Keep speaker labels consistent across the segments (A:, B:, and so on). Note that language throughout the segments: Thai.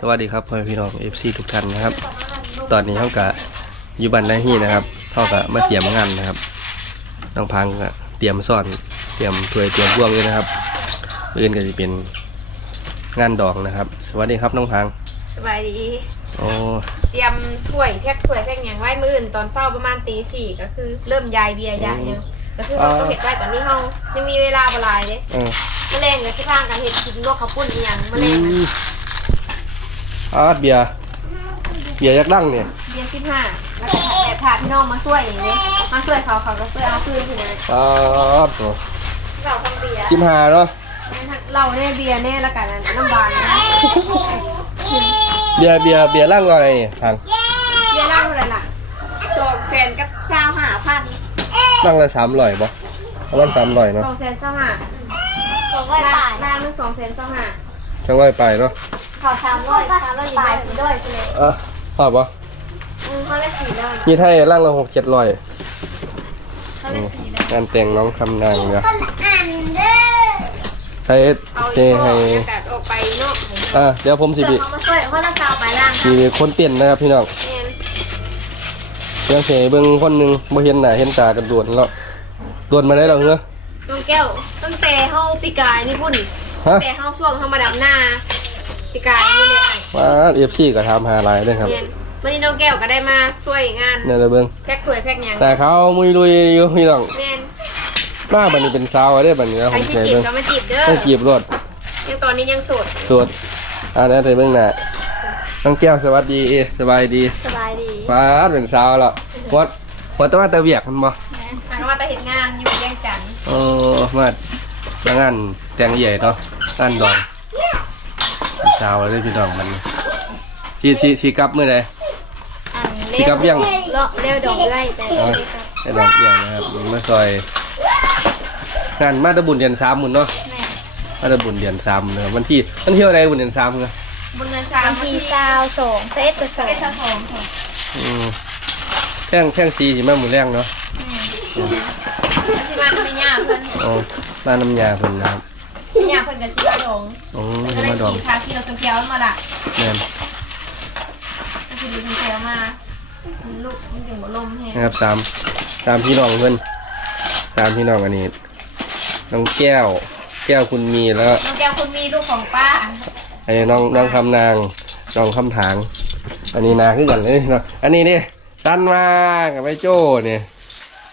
A: สวัสดีครับพ่อแม่พี่น้อง FC ทุกท่านนะครับ ตอนนี้เขากะอยู่บ้านนาฮีนะครับเขากะมาเตรียมงานนะครับน้องพังกะเตรียมซ่อนเตรียมถ้วยเตรียมบ่วงเลยนะครับอื่นก็จะเป็นงานดองนะครับ สวัสดีครับน้องพัง
B: สบายดี
A: โอ้
B: เตรียมถ้วยแพ็คถ้วยแพ็คอย่างไว้มื้ออื่นตอนเช้าประมาณตีสี่ก็คือเริ่มยายเบียร์ยายเนี่ยก็คือเราต้องเห็ดไว้ตอนนี้เรายังมีเวลาเวลายเลย
A: เออ
B: มะเร็งกับที่ข้างกันเห็ดกินลวกข้าวปุ้นอีหยังมะเร็ง
A: อืม อาร์ตเบียร์เบียร์ยักษ์ดั้งเนี่ย
B: เบียร์สิบห้าแล้วก็แอบพาพี่น้องมาช่วยอย่างนี้มาช่วยเขาเขาก็ช่วยเอาคืนคือนะ
A: อาร์ต
B: เราทำเบียร์
A: ชิมหาเนาะ
B: เราเนี่ยเบียร์เนี่ยแล้วกันน้ำบานนะ
A: เบียร์เบียร์เบียร์ร่างอะไรเนี่ยพัง
B: เบียร์ล่างเท่าไหร่ล่ะสองแสนกับเช้าห้าพัน
A: ร่างละสามร้อยบ่ประมาณสามร้อยเนาะ
B: สองแสนเช้าห้าสองร้อยบาทล่างนึงสองแสนเช้าห้า
A: ช่างร้อยไปเนาะ
B: ขอสามร้อยสามร้อยบาทสี่ร้อยเลย
A: เออพอปะ
B: อืมเขาได้สี่ร้อย
A: ยี่ไทยร่างละหกเจ็ดร้อย
B: เขาได้สี่ร้อย
A: งานแต่งน้องคำนางเนี่ยไทย
B: เอา
A: เจ
B: อีก
A: ให้
B: อากาศออกไปเนาะ
A: อะเดี๋ยวผมสิ
B: เดี๋
A: บิ
B: ยวเขามาช่วยเขาละกาวไปล่าง
A: สิคนเต้นนะครับพี่น้อง
B: แม่น
A: เดี๋ยวเสียเบิ่งคนหนึ่งบ่เห็นหน้าเห็นตากันด่วนแล้วด่วนมาได้หรอเหรอ
B: น้องแก้วตั้งแต่เฮาปีกายนี่พุ่น
A: ฮะ
B: แต่เฮาช่วงเฮามาดับหน้า ปีกายนี่เลยไอ้
A: มาเอฟซีก็ถาหาหลายเด้ครับ
B: ม่นวันนี้น้องแก้วก็ได้มาช่วยงาน
A: เนี่ยเด้อเบิ่ง
B: แพ็คถ้วยแพ็คหยัง
A: แต่เขามุยลุยอยู่พี่น้อง
B: แม่น
A: มาบัดนี้เป็นสาวอะเด้อบัดนี้นะผ
B: ใคร
A: ม
B: ที่
A: ใส่
B: จีบ
A: เบิ่ง
B: ก็มาจีบเด้อ
A: ต้องจีบรถ
B: ยังตอนนี้ยังโสด
A: ตรวจอ่านะใส่เบิ่งหน้าน้องแก้วสวัสดีเอสบายดี
B: สบายดี
A: ฟ้าเป็นสาวแล้ววัดวัดแตะวันตะเวียกมันบ่
B: หากว่าแต่เห็นงานอยู่แย่งจันทน์
A: โอ้มาทางานแต่งใหญ่เนาะงานดอง เป็นสาวแล้วเด้อพี่น้องมันสิสิสิกลับมื้อใด
B: อัน
A: สิกลับยัง
B: เลาะเร็วดอกไล่แต่
A: เอาให้ดอกใหญ่นะครับมาซอยงานมาตะบุญเดือนสามหมุนเนาะ
B: แม่
A: มาตะบุญเดือนสามเนาะวันที่วันที่อะไรบุญเดือนสามเนาะ
B: บุญเงินสาม
C: บางทีซาวสองเซตกับสอง
B: เป็นสะสองค่ะ
A: อืมแท่งแท่งสีสิมาหมุนแรงเนาะ
B: แล้วที่บ้านไม่ยากเพิ่น
A: โอ้บ้านน้ำยาเพิ่นนะครับ
B: ไม่ยากเพิ่นกับที่ดอง
A: โอ้
B: ก็
A: ย
B: ได้
A: มาดอง
B: กินคาที่เราเคี้ยวมาละ
A: แม่น
B: ก็คือดูเคี้ยวมาลูกมันถึงบ่ลมแฮง
A: นะครับสามสามพี่น้องเพิ่นสามพี่น้องอันนี้น้องแก้ว แก้วคุณมีแล้วก็
B: น้องแก้วคุณมีลูกของป้า
A: อันนี้น้องน้องคำนางน้องคำถาง อันนี้นาขึ้นกันเลยเนาะอันนี้นี่ตันมากับไอ้โจ้เนี่ย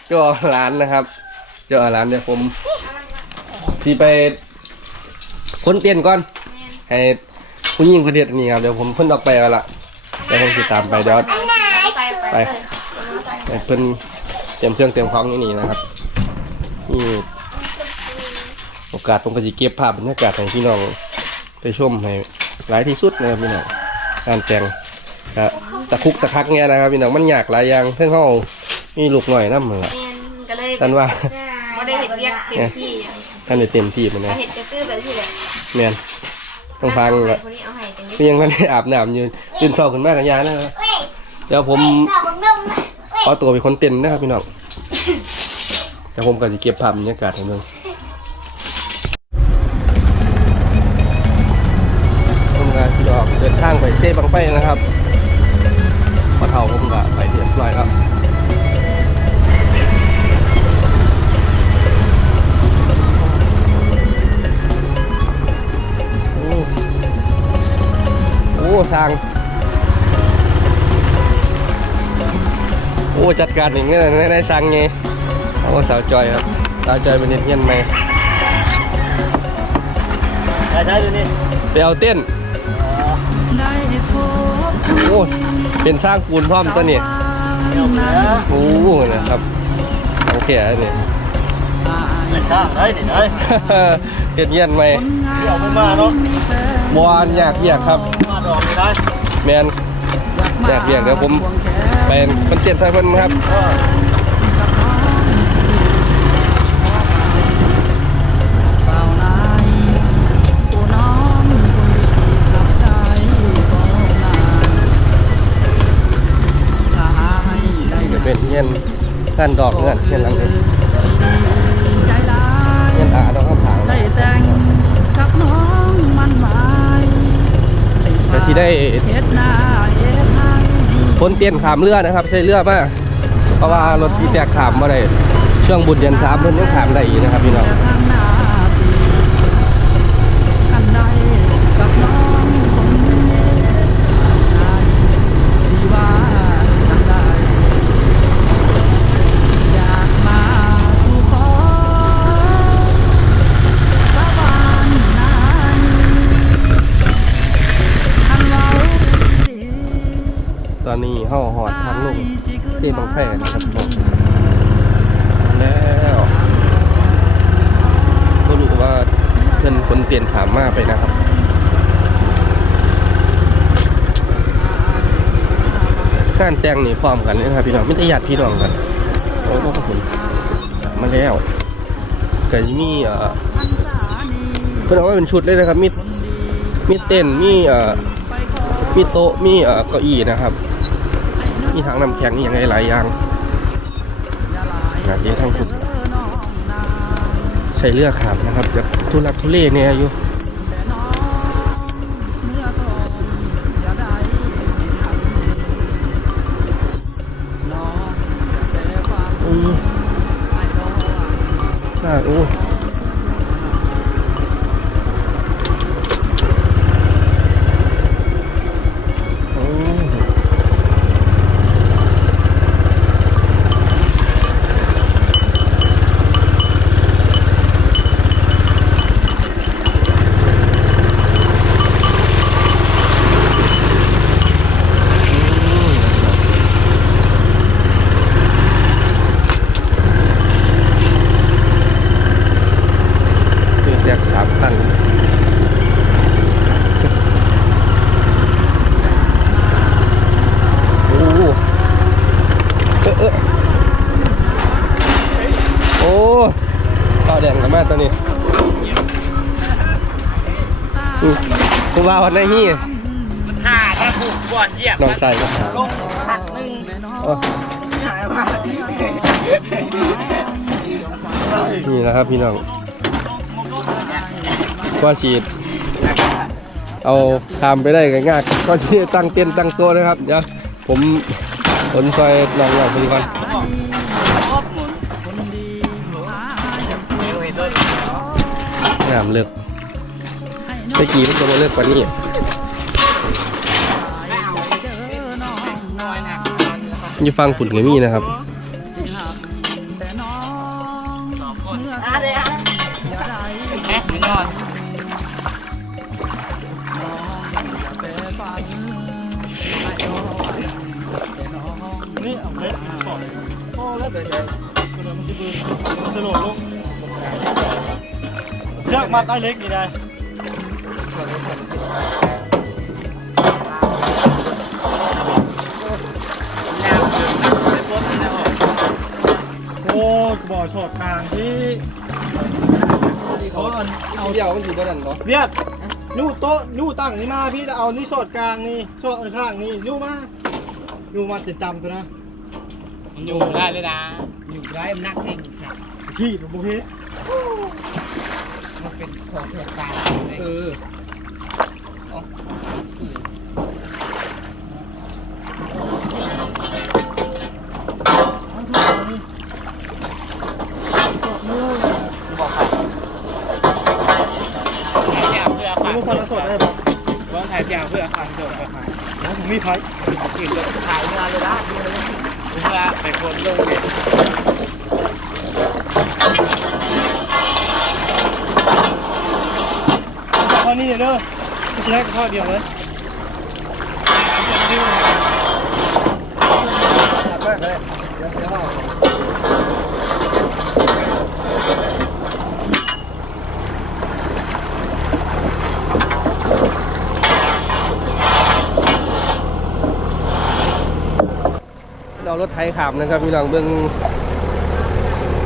A: โจ้เอาร้านนะครับ โจ้เอาร้านเดี๋ยวผมที่ไป คนเตียนก่อน
B: แม่น
A: ให้ผู้หญิงคนเดียดอันนี้ครับ เดี๋ยวผมเพิ่นออกไปแล้วล่ะเดี๋ยวผมติดตามไปเดี๋ยว
B: ไปไป
A: ไป ให้เพิ่นเตรียมเครื่องเตรียมของนี่นี่นะครับนี่โอกาสตรงกระจิเก็บภาพบรรยากาศให้พี่น้องไปชมให้หลายที่สุดนะครับพี่น้องการแต่งก็ตะคุกตะคักเงี้ยนะครับพี่น้องมันยากหลายอย่างเพิ่งเข้ามีลูกหน่อยน้ำเหมือน
B: แม่นก็เลย
A: ท่านว่า
B: บ่ได้เห็ดเรียกเต็มที่อะ
A: ท่านได้เต็มที่มัน
B: ถ้า
A: นะ
B: เห็ดจะซื้อแบบที่แหละ
A: แมนต้องฟัง
B: เละคนนี้เอาให้จัง
A: ก็ยังท่านได้อาบน้ำอยู่ตื่นเช้าขึ้นมากันยานะครับเดี๋ยวผมขอตัวไปคนเต้นนะครับพี่น้องเดี๋ยวผมก็จะเก็บภาพบรรยากาศให้ดูทำงผมก็ที่ออกเดินทางไปเช่บังไปนะครับ โอ้ทาง โอ้จัดการอย่างเงี้ยในในสั่งไงโอ้สาวจอยครับสาวจอยเป็นเงี้ยนไหม
D: ได้ได้ดูนี่
A: ไปเอาเต้นโอ้เป็นสร้างปูนพร้อมตัวนี้
D: เดี๋ยวไปแล้ว
A: โอ้นะครับโอเคอันนี้
D: ไปสร้างได้ดิได้
A: เห็นเงี้ยนไหม
D: เดี๋ยวไม่มาเนาะ
A: บอลอยากเรียกครับ แมนอยากเรียกเดี๋ยวผมเป็นคนเต้นใส่เพิ่นครับ
D: เออ
E: สาวนายตัวน้องคนดีรับได้ก็นานถ้าให้ได้
A: จะเป็นเงี้ยนด้านดอกเงี้ยนเงี้ยนหลังนี้
E: สิดีใจหลาย
A: เงี้ยนอาดอกข้างทาง
E: ได้แต่งกับน้องมันหมายสิ
A: จะ
E: ที่ได้
A: นเตี
E: ยนขามเรือนะครับ ใช้เรือมากเพราะว่ารถที่แตกขามมาได้ช่วงบุญเดือนสามเพิ่นยังขามได้อีกนะครับพี่น้อง
A: นี้เฮา
E: หอดทางลงเส้นบางแพรนะครับพี่น้องแล้วก็รู้ว่าเพิ่อนคนเปลี่ยนขามมาไปนะครับงานแต่งนี่พร้อมกันเลยนะครับพี่น้องไม่ได้ญาติพี่น้องกันโอ้ขอบคุณมาแล้วก็จะมีเอ่อเพิ่นเอาไว้เป็นชุดเลยนะครับมีมีเต้นมีเอ่อมีโต๊ะมีเอ่อเก้าอี้นะครับ น้ำแข็งยังไงหลายอย่างนะเดี๋ยวทางคุณใช้เลือกขับนะครับจะทุลักทุเลเนี่ยอยู่าวนไหนฮี่
D: ถ้าถ้าผูกก่อนเหยียบ
E: น้องใส่ก็หา
D: ขัดหนึ่ง
E: เออนี่นะครับพี่น้องว่าฉีด เอาทำไปได้ง่ายๆก็ที่ตั้งเต้นตั้งต๊ะนะครับ เดี๋ยวผมขนซอยน้องเราไปก่อนงามเลิก ตะกี้มันจะมาเลิกกว่านี้อยู่ฟังฝุ่นก็มีนะครับ
D: เลือกมัดได้เล็กนี่ได้ บ่อชอดทางที่เขาอัน
E: เอาเดียวมันอยู่บนนั้นเนาะ
D: เวียดนู่โต๊ะนู่ตั้งนี่มาพี่จะเอานี่โซดกลางนี่โซดอันข้างนี่นู่มานู่มาติดจำตัวนะ
F: อยู่ได้เลยนะอยู่ได้มันนักจริงครับ
D: พี่หลวงปู่เฮ
F: มันเป็นของเถื่อนกลางเลย
E: เออ
F: อฟัง
D: โจ
F: ทย์ไปขาย
D: ผมมีไพ่
F: กินเลยถ่ายเวลาเลยนะเพื่อไปคนลงเลย
D: ข้อนี้เด้อไม่ใช่ข้อเดียวเลย
E: เรารถไถขามนะครับพี่น้องเบื้อง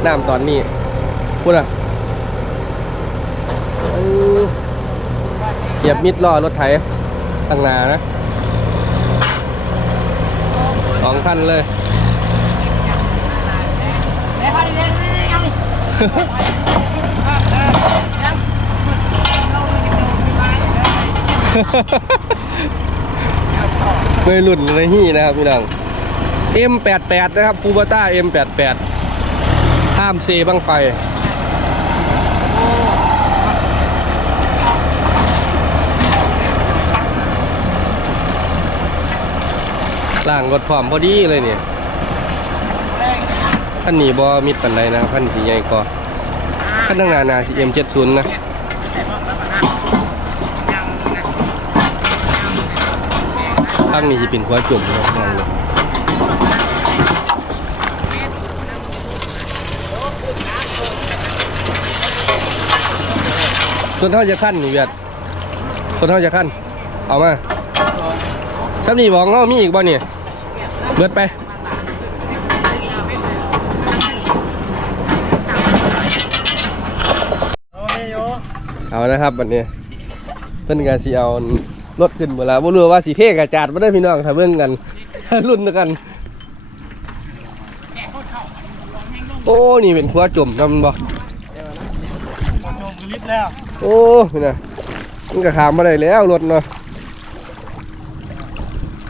E: น้ำตอนนี้พูดอะเหยียบมิดล้อรถไถตั้งนานะสองคันเลย
F: เไม่
A: หลุดเลยนี่นะครับพี่น้อง M88 นะครับคูบต้า M88 ห้ามเซบ้างไฟล่างรถพร้อมพอดีเลยเนี่ยขั้นนี้บอมิดปันใดนะครับขั้นสีใหญ่กว่าขันตั้งนานาสีเอ็มเจ็ดศูนย์นะข้างนี้จะเป็นหัวจุ่มนะครับข้างนี้ ต้นเท่าจะขั้นนี่เวียดต้นเท่าจะขั้นเอามาซ้ำนี่บอกเงามีอีกบ่เนี่ยเบิดไปเอานะครับวันนี้เพิ่นกันสิเอารถขึ้นเวลาบ่รู้ว่าสิเทกระจาดบ่ได้พี่น้องถ้าเบิ่งกันรุ่นกัน โอ้นี่เป็นขัวจมนำบ่
D: ลิปแล้ว
A: โอ้นี่นะมันก็ขามมาได้แล้วรถเนาะ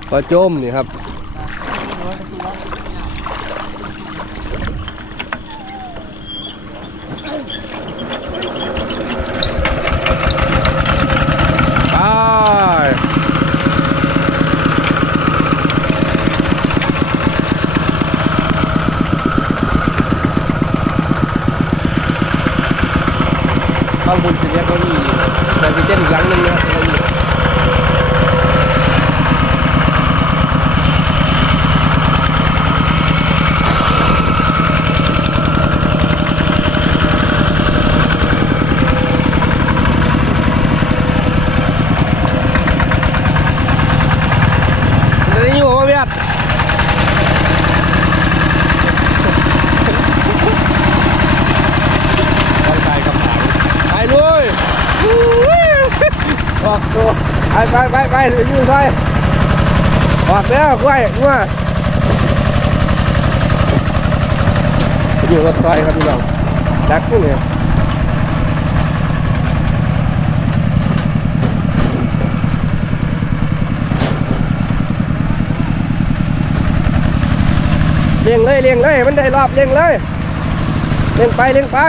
A: ขัวจมนี่ครับไปข้างบนสิเรียกเก้าอี้แต่สิเต้นอีกหลังหนึงนะครับเก้าอี้เดี๋ยวนี้อยู่ว่าเวียดร่างกายกำลังไปด้วยออกตัว ไปไปไปไปยวอยู่ไปออกแล้วกล้วยงัวอยู่รถไฟครับพี่น้องดักนี่เนี่ยเลี้ยงเลยเลี้ยงเลยมันได้รอบเลี้ยงเลยเลี้ยงไปเลี้ยงไป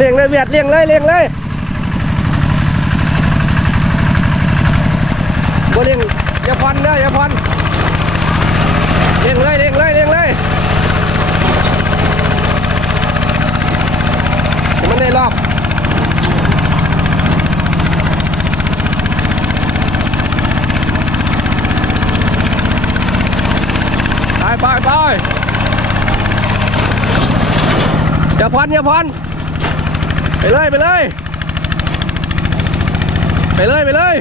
A: เลี้ยงเลยเวียดเลี้ยงเลยเลี้ยงเลยบ่เลี้ยงอย่าพันเด้ออย่าพันเลี้ยงเลยเลี้ยงเลยเลี้ยงเลยมันได้รอบไปไปไปอย่าพันอย่าพัน ไปเลยไปเลยไปเลยไปเลย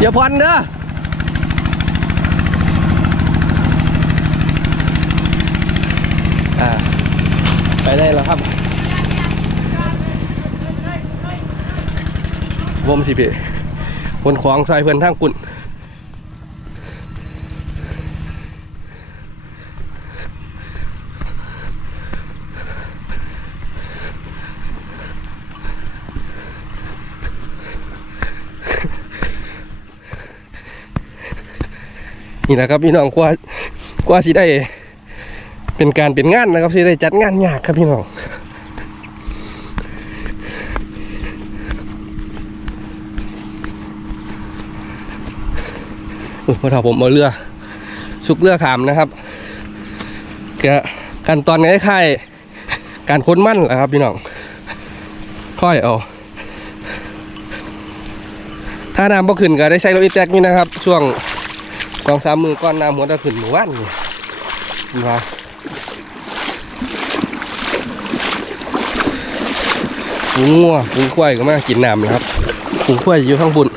A: อย่าพันเด้ออ่าไปได้แล้วครับวมสิพี่คนขวางซอยเพื่อนทางกุ่น นี่แหละครับพี่น้องกว่ากว่าสิได้ เป็นการเป็นงานนะครับสิได้จัดงานยากครับพี่น้องอุ๊ยพอถาผมเอาเรือสุกเรือขามนะครับก็ขั้นตอนคล้ายๆการค้นมั่นแหละครับพี่น้องค่อยเอาถ้าน้ำบ่ขึ้นก็ได้ใช้รถอีแท็กนี่นะครับ ช่วง สองสามมือก้อนน้ำหัวตะขึ้นหมู่บ้านนี่มาฝูงัวฝูควายก็มากินน้ำนะครับฝูควายอยู่ข้างบน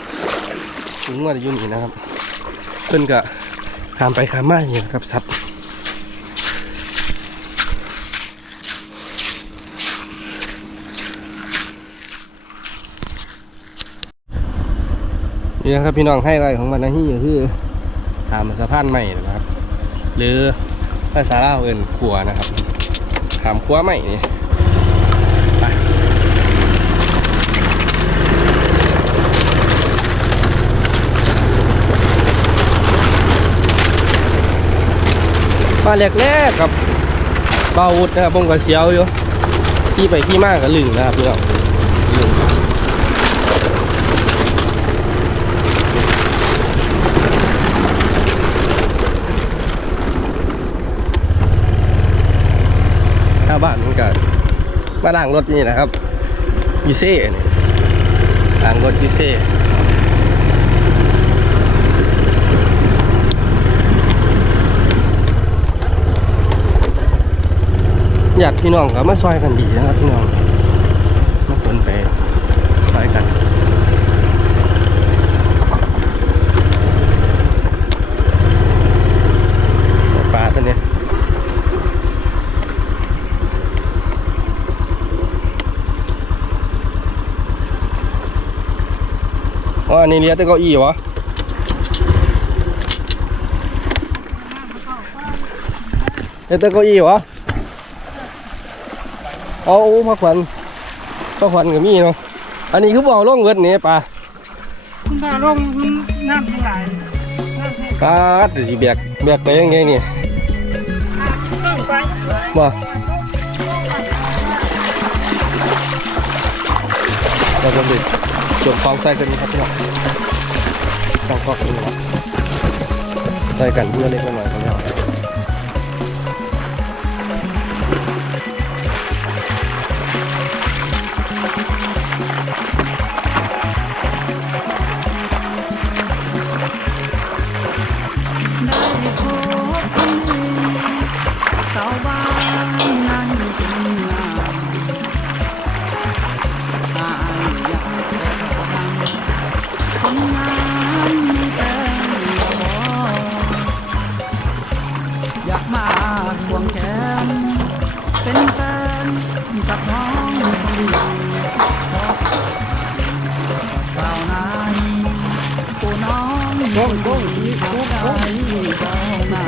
A: ฝูงัวอยู่นี่นะครับเพิ่นก็ขามไปขามมาอย่างนี้นะครับสัตว์นี่นะครับพี่น้องให้ไรของมันนะที่คือ ตามสะพานใหม่นะครับ หรือภาษาลาวเอินขัวนะครับถามขัวใหม่นี่
E: มาแรกแๆครับเบาวุดนะครับบงกับเสียวอยู่ที่ไปที่มากกับลึงนะครับเพี่น้อง มาล้างรถนี่นะครับยูเซ่นี่ล้างรถยูเซ่อยากพี่น้องก็มาซอยกันดีนะครับพี่น้องมาคนไปซอยกันปลาตัวนี้ อ๋ออันนี้เรียกแต่เก้าอี้วะเรียกแต่เก้าอี้วะเอาพักขวัญพักขวัญก็มีเนาะอันนี้คือบ่เอาลงเงินนี่ปลา
D: คุณตาลงมันน้ำทั้งหลายน้ำให้
E: ปลาดสิแบกแบกไปยังไงนี่
D: ต้องไป
E: บ่เราจะไป จมฟองใส่กันครับพี่น้องต้องก็กินครับใส่กันเพื่อเล็กน้อยกันแล้ว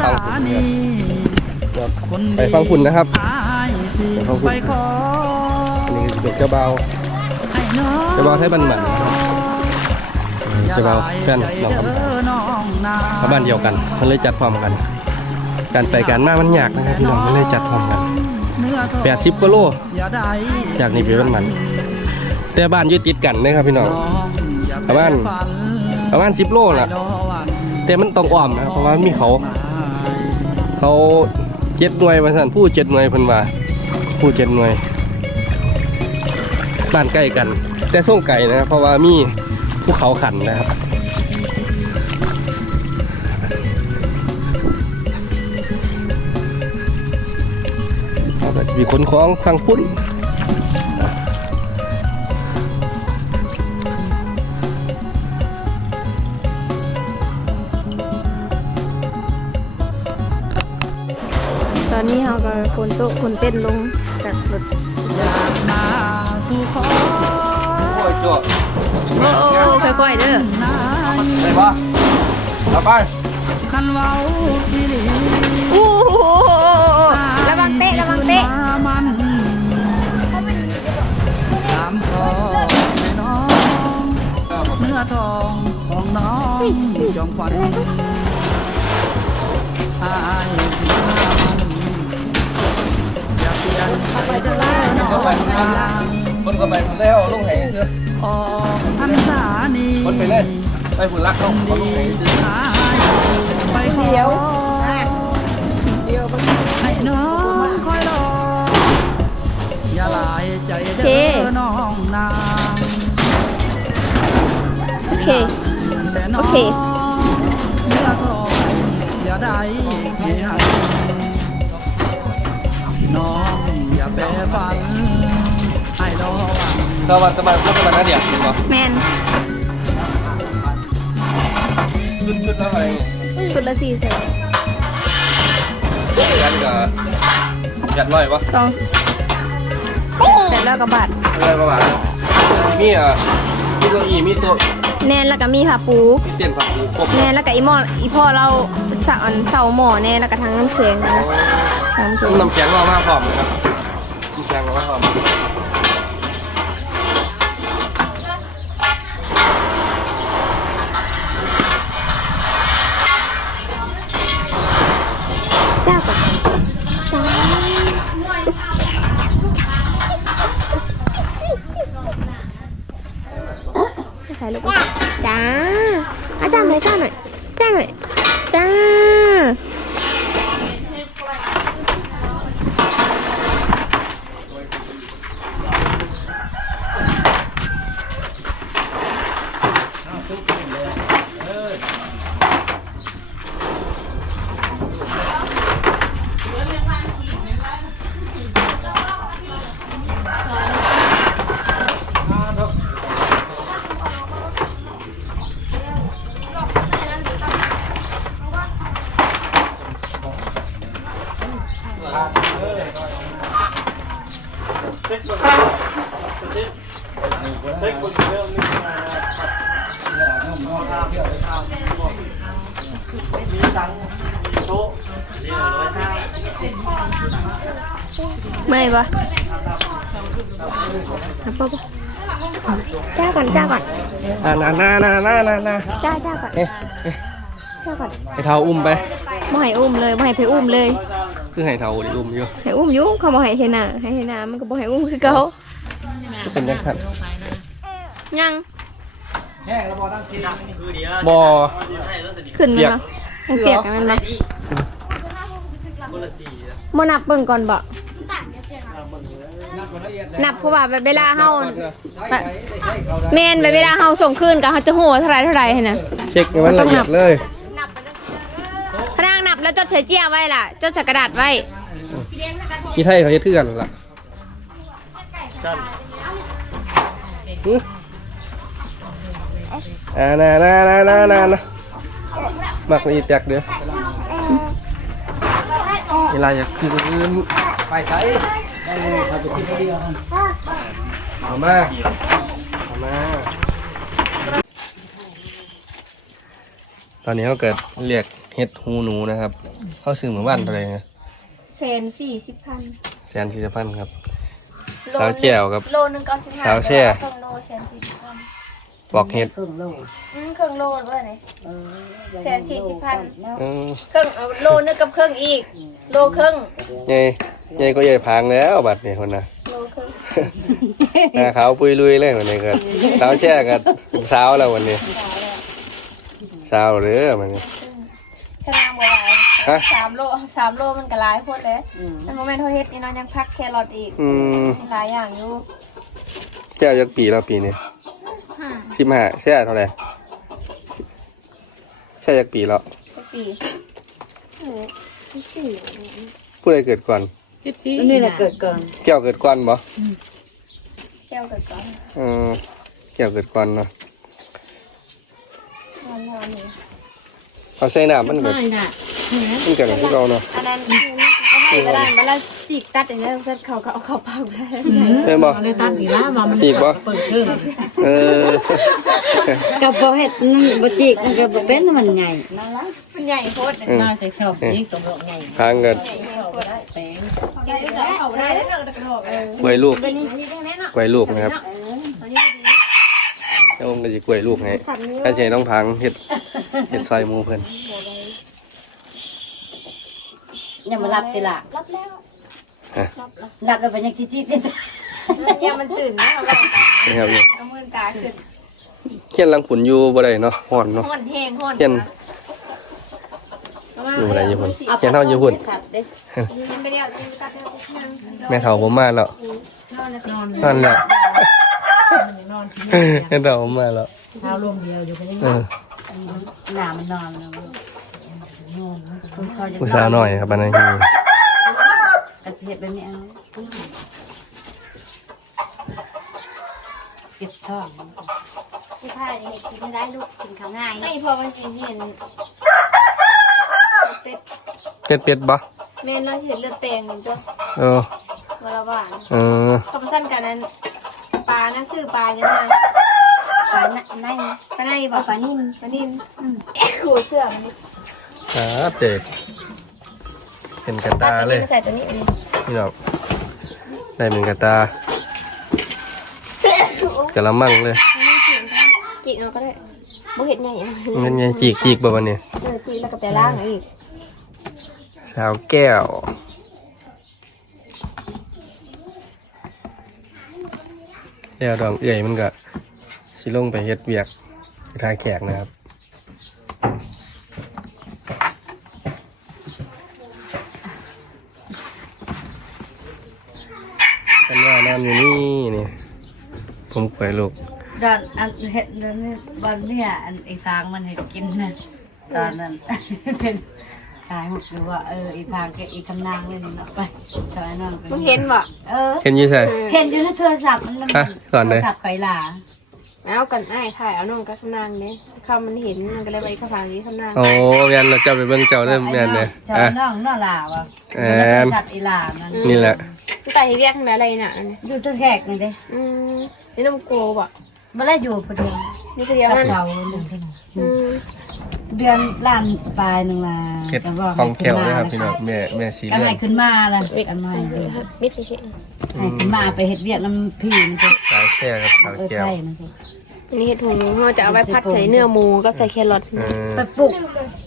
E: ฟังคุณเนี่ยเดี๋ยวไปฟังคุณนะครับไปฟังคุณอันนี้จะเป็นเจ้าเบาเจ้าเบาไทยบันหมันเจ้าเบาแฟนน้องคำชาวบ้านเดียวกันมันเลยจัดพร้อมกัน การไปการมามันยากนะครับพี่น้องมันเลยจัดพร้อมกัน80กิโลจากนี้ไปบันหมันแต่บ้านอยู่ติดกันนะครับพี่น้องประมาณประมาณ10โลล่ะแต่มันต้องอ้อมนะเพราะว่ามีเขา เขาเจ็ดหน่วยมาสั่นผู้เจ็ดหน่วยเพิ่นว่าผู้เจ็ดหน่วยบ้านใกล้กัน แต่ส่งไก่นะครับ เพราะว่ามีภูเขาขันนะครับมีขนของฟังพุ่น
B: อนนี้เราก็คนโต๊ะคนเต้นลงจากรถ
E: โอ้ยจ้ว
B: โอ้โอ้โอ้ค่อยๆเด้อ
E: ได้ปะเอาไป
A: คันเว้าดีหลี
B: อู้หูระวังเตะระวังเตะ
A: มันตามพ่อแม่น้องเนื้อทองของน้องจอมขวัญอายสิ มามันอย่าเปลี่ยนใจเด้อน้องนางคนก็ไปคนแล้วลงแหงเสื้อ
E: ออกพรรษานี้
A: คนไปเลยไปฝุ่นรักเขาเขาลงแหง
E: หายสู่ไปขอให้น้องคอยรออย่าลายใจเด้อน้องนาง
B: โอเคโอเค
E: ฝันให้รอวัน
A: สวัสดีสบายสบายนะเดี๋ยวเหรอ
B: แมน
A: ชุดชุดแล้วอะไร
B: ชุดละสี่แสน
A: ยันกับยัดร้อยวะ
B: สองแสนแล้วกับบาท
A: อะไรประมาณมีอะมีเก้าอี้มีโต๊ะ
B: แนนแล้วก็มีผ้าปู
A: มีเตียงผักหูครบ
B: แนนแล้วก็อีหมออีพ่อเราสะอันเสาหมอแนนแล้วก็ทั้งน้ำแข็งนะน้ำแข็ง
A: น้ำแข็งเรามาพร้อมเลยครับ น้ำแข็งเรามาพร้อม
B: จ้าก่อนใส่ลูกจ้าอาจารย์หน่อยจ้าหน่อยจ้าหน่อยจ้า
G: เช็คคนเช็คคนเรื่องนี้มามีตังค์มีโต๊ะ
B: ไม่ปะอะปะปะจ้าก่อนจ้าก่อน
A: อ่านานานานานานา
B: จ้าจ้าก่อน
A: เอ๊ะเอ๊ะ
B: จ้าก่อน
A: ให้เท้าอุ้มไป
B: บ่ให้อุ้มเลยบ่ให้ไปอุ้มเลย
A: คือให้เท้าดิอุ้มอยู่
B: ให้อุ้มอยุ่เขาบ่ให้เห็นหน้าให้เห็นหน้ามันก็บ่ให้อุ้มคือเก่า
A: ก็เป็นยังไง
B: ยัง
A: บอ
B: ขึ้นไหม
A: เปียก
B: ปะยังเปียกกันมันปะมานับเบิ่งก่อนบ่ นับเพราะว่าเวลาเฮาแบบแม่นแบบเวลาเฮาส่งคืนก็เฮาจะฮู้ว่าเท่าไหรเท่าไหรหั่นน่ะ
A: เช็คให้มันละเอียดเลย
B: พนักนับแล้วจดใส่เจียไว้ล่ะจดใส่กระดาษไว้
A: ที่ไทยเขาจะเทื่อนล่ะหึอ่านานานานานานามักละเอียดแตกเด้อเวลาอยากคืออื่นไปใช้ เอามาเอามา ตอนนี้เขาเกิดเรียกเห็ดหูหนูนะครับ เขาซื้อเหมือนบ้านเท่าไหร่นะ
B: เซนสี่สิบพัน
A: แสนสี่สิบพันครับ สาวแก้วครับ
B: โลนึงเก้าสิบห้า
A: สาวแช่
B: ครึ่งโลเซนสี่สิบพัน
A: ปอกเห็ด
B: อืมครึ่งโลด้วยไหนเซนสี่สิบพัน
A: เออ
B: ครึ่งเอาโลนึงกับครึ่งอีก โลครึ่ง
A: ใหญ่ใหญ่ก็ใหญ่พางแล้วบัดนี้คนน่ะ
B: โลครึ่ง
A: หน้าขาวปุยลุยเลยวันนี้ก็ สาวแช่กันเป็นสาวแล้ววันนี้สาวเด้อมันนี้
B: แค่นางบัวลาย
A: ฮะ
B: สามโลสามโลมันก็หลายโพดเลยมันโมเมนต์เท่าเฮ็ดนี่เนาะยังพักแครอทอีก
A: อืม
B: หลายอย่างอยู่
A: แก้วยักปีแล้วปีนี้
B: ห้า
A: สิบห้าแช่เท่าไหร่แช่ยักปีแล้ว
B: สิบปีเออสิบสี่
A: ผู้ใดเกิดก่อน
H: นี่แหละเกิดก่อน
A: แก้วเกิดก่อนบ่
B: แก้วกันก่อน
A: เออแก้วเกิดก่อนเนาะ
B: นอนนอนนี่
A: เอาใส่น้ำมันเกิด
H: ไม่น่ะ
A: มันเกิดที่เราเนาะ
B: อันนั้น ก็ให้ก็ได้มันละสีกตัดอย่างเงี้ยเสร็จเขาก็เอาเข้าปากได้
A: เห็นบ่
H: เลยตัดอีกแล้วมามัน
A: ฉีกบ่
H: เปิดเครื่อง
A: เออ
H: กับบ่เฮ็ดมันบ่จิกมันก็บ่เป็นมันใหญ่
B: มันใหญ่โพด
H: น่าจะชอบยิงตำรวจใหญ่
A: ทางกัน
H: แปลง
B: ใหญ่ได้เขาได้แล้วเรากระโดดเออ
A: กล้วยลูก
B: ตัวนี้นี่ได้แน่เนาะ
A: กล้วยลูกนะครับ
B: ตัวนี้ดี
A: แล้วผมก็สิกล้วยลูกให้ถ้าใช้ต้องพังเฮ็ดเฮ็ดซอยหมูเพิ่น
H: อ ย่ามารับติล่ะ
B: รับแล้ว
H: รับแล้วไปยังจิจิติ
B: เนี่ยมันตื่นนะเอาไว้
A: นะครับนี่
B: เอามือตาขึ้น
A: เขียนลังขุนอยู่บ่ได้เนาะฮ้อนเนาะ
B: ห่อนแห้งห่อน
A: เขียนอยู่บ่ได้อยู่พุ่นเขียนเฮาอยู่พุ่น
B: มันไปแล้วมันกลับแล้ว
A: แม่เฒ่าบ่มาแล้ว
B: นอนนอน
A: นั่นแหละแม่เฒ่าบ่มาแล้ว
H: เท้าลมเดียวอยู่กันนี่
A: เออ
H: หนามันนอนแล้ว
A: ผู้สาวน้อยครับอันนั้นคือ
H: กระเทียบแบบนี้เก็บท้อง
C: ที่ผ้าเห็ดกินได้ลูกกินข้าวง่าย
B: ไม่พอมันกินเห็นเป็ด
A: เป็ดเป็ดบ่
B: เมนเราเห็นเลือดแตงอยู่ตัว
A: เออ
B: วลาว่าน
A: เออ
B: เขาไปสั้นกันนั้นปลานะซื้อปลาเนี่ยนะ
C: ปลาใน
B: ปลาในบอก
C: ปลานิ่ม
B: ปลานิ่มขูดเสื้อมัน
A: ครับเด็กเป็นกระ
B: ปลา
A: ตา
B: ตัว
A: เล
B: นี้
A: ย
B: มาใส่ตัวนี้อันนี้
A: พี่น้องได้เป็นกระตากะละมังเลย
B: จิกเอาก็ได้บ่เห็ดไงอะ
A: มันไงจีกจีกบ่วันนี้
B: เออจิกแล้วก็ไปล้างอีก
A: สาวแก้วแล้วดองเอื่อยมันก็สิลงไปเฮ็ดเวียกไปทายแขกนะครับ กันว่าน้ำอยู่นี่นี่ ผมไปลูก
H: ดอนอันเห็ดนั้นวันเนี้ยอันไอ้ทางมันเห็ดกินนะตอนนั้นเป็นตายหมดอยู่ว่าเออไอ้ทางแกไอ้คำนางเลยนี่เนาะไปสอยน้องไป
B: มึงเห็นบ่
H: เออ
A: เห็นอยี่ใส่
H: เห็นอยู่ในโทรศัพท์มันมัน
A: ฮะสอนเลย
H: โทรศัพท์ไปหล่า
B: เอากันอ้ายถ่ายเอาน้องกับข้างนางเนี่ยคำมันเห็นมันก็เลยไปข้างฟังนี้ข้างนาง
A: โอ้แมนเราจะไปเบิ่งเจ้าเริ่มแมนเลย
H: เจ้า
A: อะ
H: น้องน้อหล่าวะ
A: แอน
H: โทรศัพท์ไอ้หล่ามัน
A: นี่แหละ
B: พี่ตายเรียกทางไหนอะไรน่ะอันนี้
H: อยู่ตัวแขกนี่เด้
B: อืม นี่น้ำโกบ่
H: ไม่ได้อยู่พอดี
B: นี่คือเดียว
H: กับ
B: มัน
H: เราหนึ่งที่
B: อืม
H: เดือนล้านปลายหนึ่งละ
A: เห็ดของแก้วนะครับพี่น้องแม่แม่สี
H: กัน
A: เลือ
H: ให้
A: ด
H: ขึ้นมาละกันมาให้เลย
B: มิดสิ
H: ให้ขึ้นมาไปเห็ดเวียดน้ำพี่มันจะ
A: สาวแช่ครับสาว
H: เออ
A: แก้ว
H: ไข่มันจะ
B: อันนี้เห็ดหูหนูเราจะเอาไว้พัดใส่เนื้อหมูก็ใส่แครอท
A: เออ
H: ไปปลูก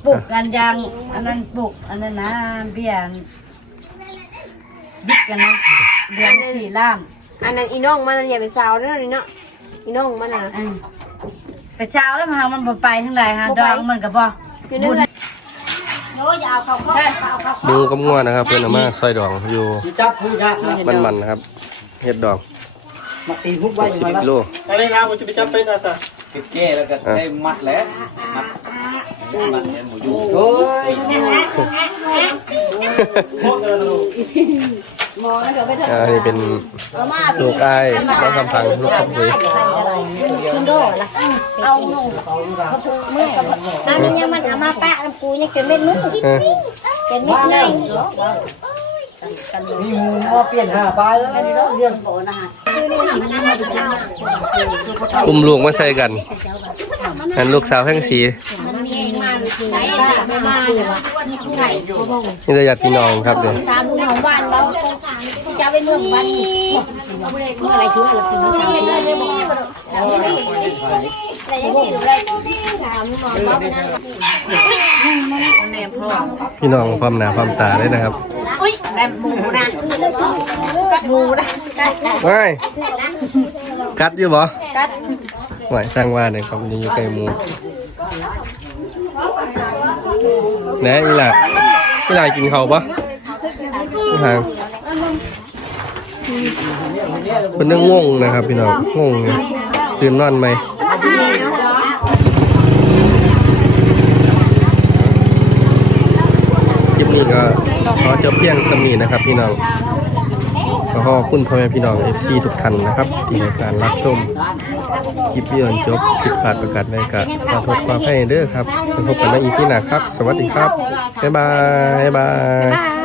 H: ปลูกกันยางอันนั้นปลูกอันนั้นนะเบี้ยยิกกันนะเดือนสี่ล้าน
B: อันนั้นอีน้องมันอย่าไปซาวเด้อนี่เนาะอีน้องมันน่ะ
H: อืมไปเช้าแล้วมามันบ่ไปทั้งใดฮะดองมันก็บ่
B: อยู่ในเรือน
C: โอ้ยเอาเขาเข้าเอาเขา
A: หมูกับงัวนะครับเพื่อนเอามาซอยดองอยู่
D: จับผู้ยากนะ
A: มันๆนะครับเห็ดดอง
D: มาตีฮุกไว้
A: สิบ
D: มาละ
A: กิโล
D: อะไรนะผมจะไปจับเป็นอะไร
F: เจ๊แล้วก็ได้มัดแล้วมัดมัดเนี่ยห มูยู
D: โอ้ยโคตรเลยลูก
A: อ่านี่เป็นลูกไอ้ายน้องคำพังลูกคำพุย
C: เอาหนูเมื่ออันนี้ยังมันเอามาปะน้ำปูนี่เกินเม็ดมือ
A: เออ
C: เกินเม็ดไง
D: มีหมูมาเปลี่ยนหาปลาแล้วเรื่อง
A: อุ้มลูกมาใส่กันนั่นลูกสาวแห่งสี
C: นี่
A: จะญาติพี่น้องครับเดี๋ยว
C: ตามของบ้านเมืองบ้านนี่เมื่อไรช่วยเราคือนี่เลยไม่บอกแต่ยังถืออะไรถามหมอว่าเป็นอ
A: พี่น้องความหนาความตาเลยนะครับ
C: หมูนะ
A: ไม่กัดอยู่บ่
B: กัด
A: ไหวสร้างว่าเนี่ยครับนี่อยู่ใกล้หมูแหน่อีหล่ะอีหล่ะกินเขาวปะไม่ทางเป็นเรื่องง่วงนะครับพี่น้องง่วงเนี่ยตื่นนอนไหมคลิปนี้ก็ ขอจบเพียงสมีนะครับพี่น้องขอขอบคุณพ่อแม่พี่น้อง FC ทุกท่านนะครับที่ในการรับชมคลิปวิดีโอจบคลิปผ่าดประกาศในก็ขอโทษขอให้เด้อครับพบกันในอีพีหน้าครับ สวัสดีครับ บ๊ายบายบ๊าย
B: บาย